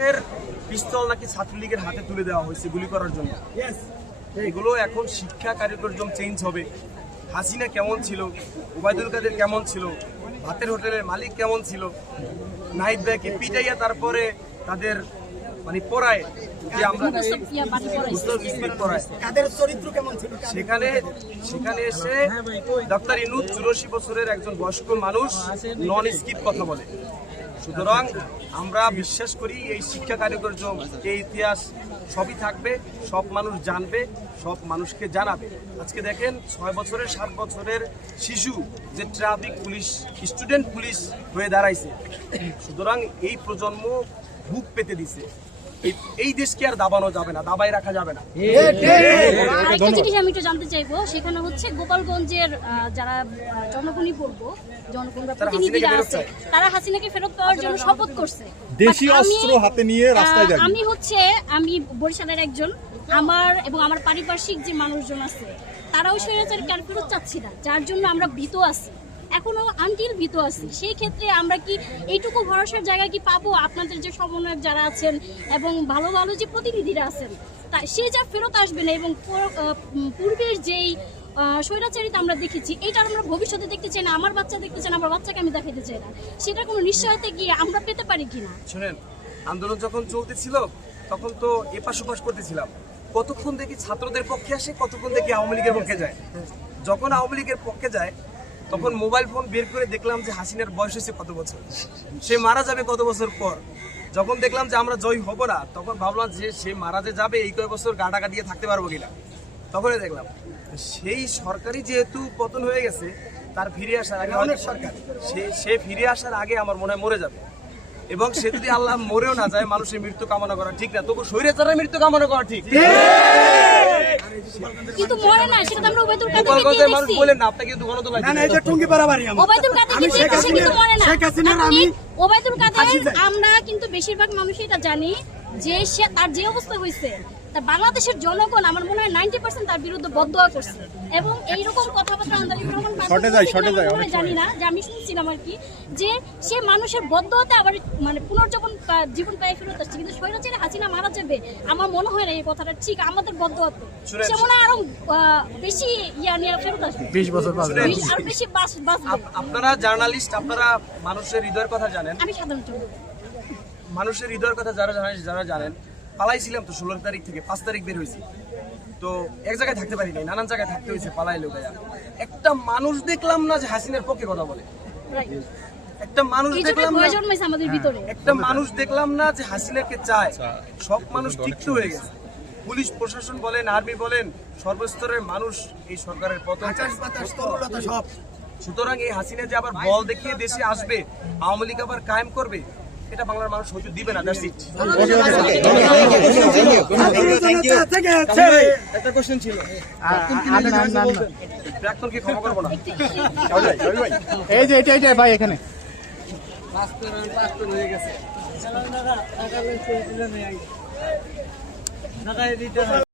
এর পিস্তল নাকি ছাত্রলীগের হাতে তুলে দেওয়া হয়েছে গুলি করার জন্য? এগুলো এখন শিক্ষা কার্যক্রম চেঞ্জ হবে। হাসিনা কেমন ছিল? ওবায়দুল কাদের কেমন ছিল? ভাতের হোটেলের মালিক কেমন ছিল? নাহিদ ভাইকে পিটাইয়া তারপরে তাদের মানে পড়ায় যে আমরা পড়ায়। চরিত্র কেমন ছিল? সেখানে সেখানে এসে ডাক্তার ইনুদ চুরাশি বছরের একজন বয়স্ক মানুষ নন স্কিপ কথা বলে। সুতরাং আমরা বিশ্বাস করি এই শিক্ষা কার্যক্রম, এই ইতিহাস সবই থাকবে, সব মানুষ জানবে, সব মানুষকে জানাবে। আজকে দেখেন ছয় বছরের, সাত বছরের শিশু যে ট্রাফিক পুলিশ, স্টুডেন্ট পুলিশ হয়ে দাঁড়াইছে। সুতরাং এই প্রজন্ম বুক পেতে দিছে। এই- দেশকে আর দাবানো যাবে না দাবাই রাখা যাবে না আরেকটা জিনিস আমি একটু জানতে চাইব সেখানে হচ্ছে গোপালগঞ্জের যারা জনগণই বলব তারা প্রতিনিধিরা হাসিনাকে ফেরত আছে তারা হাসিনাকে ফেরত পাওয়ার জন্য শপথ করছে দেশি আমি, অস্ত্র হাতে নিয়ে রাস্তায় যাবে। আমি হচ্ছে আমি বরিশালের একজন আমার এবং আমার পারিপার্শ্বিক যে মানুষজন আছে তারাও স্বৈরাচার কেন ফেরত চাচ্ছি না যার জন্য আমরা ভীত আছি এখনও আনটিল ভীত আছি। সেই ক্ষেত্রে আমরা কি এইটুকু ভরসার জায়গা কি পাবো? আপনাদের যে সমন্বয়ক যারা আছেন এবং ভালো ভালো যে প্রতিনিধিরা আছেন, তা সে যা ফেরত আসবে না এবং পর- পূর্বের যেই স্বৈরাচারিতা আমরা দেখেছি এটা আমরা ভবিষ্যতে দেখতে চাই না, আমার বাচ্চা দেখতে চাই না, আমার বাচ্চাকে আমি দেখাতে চাই না। সেটা কোনো নিশ্চয়তা গিয়ে আমরা পেতে পারি কিনা শুনেন, আন্দোলন যখন চলতেছিল, তখন তো এপাশ ওপাশ করতেছিলাম। কতক্ষণ দেখি ছাত্রদের পক্ষে আসে, কতক্ষণ দেখি আওয়ামী লীগের পক্ষে যায়। যখন আওয়ামী লীগের পক্ষে যায় তখন মোবাইল ফোন বের করে দেখলাম যে হাসিনার বয়স হয়েছে কত বছর? সে মারা যাবে কত বছর পর? যখন দেখলাম যে আমরা জয় হব না তখন ভাবলাম যে সে মারা যে যাবে এই কয় বছর গাটা কাটিয়ে থাকতে পারব কিনা? তখনই দেখলাম সেই সরকারি যেহেতু পতন হয়ে গেছে তার ফিরে আসার আগে অনেক সরকার। সে সে ফিরে আসার আগে আমার মনে হয় মরে যাবে। এবং সে যদি আল্লাহ মরেও না যায় মানুষের মৃত্যু কামনা করা ঠিক না তবু শরীরের মৃত্যু কামনা করা ঠিক! কিন্তু মরে না সেটা তো আমরা কাদেরকে দিয়ে মানুষ দেখছি। বলেন না আপনাকে কিন্তু লাগে না না এটা টুঙ্গি পারাবাড়ি আমার। ওবায়দুল কাদের আমি দেখছি কিন্তু মরে না। শেখ হাসিনার আমি এই কাদের আমরা কিন্তু বেশিরভাগ মানুষই এটা জানি যে সে তার যে অবস্থা হয়েছে তা বাংলাদেশের জনগণ আমার মনে হয় নাইনটি পার্সেন্ট তার বিরুদ্ধে বদয়া করছে। এবং এইরকম কথাবার্তা রহমান অনেক জানি না যে আমি শুনছিলাম আর কি যে সে মানুষের বদয়াতে আবার মানে পুনর্জীবন জীবন পায় ফেরত আসছে। কিন্তু স্বৈরাচারী হাসিনা মারা যাবে আমার মনে হয় না এই কথাটা ঠিক আমাদের বদয়াতে সে মনে হয় আরও বেশি ইয়া নিয়ে ফেরত আসবে। বিশ বছর আরও বেশি বাস আপনারা জার্নালিস্ট আপনারা মানুষের হৃদয়ের কথা জানেন। আমি সাধারণত মানুষের হৃদয়ের কথা যারা জানেন যারা জানেন পালাইছিলাম তো ষোলো তারিখ থেকে পাঁচ তারিখ বের হয়েছি। তো এক জায়গায় থাকতে পারি নাই নানান জায়গায় থাকতে হয়েছে পালাই লোক একটা মানুষ দেখলাম না যে হাসিনের পক্ষে কথা বলে। একটা মানুষ দেখলাম না আমাদের ভিতরে। একটা মানুষ দেখলাম না যে হাসিনাকে চায়। সব মানুষ তিক্ত হয়ে গেছে। পুলিশ প্রশাসন বলেন আর্মি বলেন সর্বস্তরের মানুষ এই সরকারের পতন সব। সুতরাং এই হাসিনা যে আবার বল দেখিয়ে দেশে আসবে আওয়ামী লীগ আবার কায়েম করবে এটা বাংলার মানুষ হয়তো দিবে না দ্যাটস ইট একটা কোশ্চেন ছিল প্রাক্তনকে ক্ষমা করব না এই যে, এটা এটা, ভাই, এখানে।